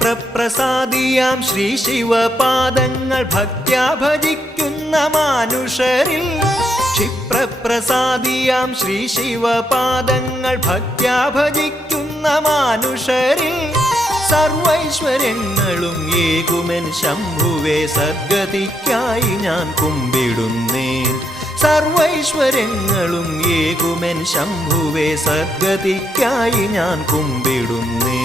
ക്ഷിപ്രപ്രസാദിയാം ശ്രീ ശിവപാദങ്ങൾ ഭക്ത്യാ ഭജിക്കുന്ന മാനുഷരിൽ ക്ഷിപ്രപ്രസാദിയാം ശ്രീ ശിവപാദങ്ങൾ ഭക്ത്യാ ഭജിക്കുന്ന മാനുഷരിൽ സർവൈശ്വര്യങ്ങളും ഏകുമെൻ ശംഭുവേ സദ്ഗതിക്കായി ഞാൻ കുമ്പിടുന്നേൻ സർവൈശ്വര്യങ്ങളും ഏകുമെൻ ശംഭുവേ സദ്ഗതിക്കായി ഞാൻ കുമ്പിടുന്നേൻ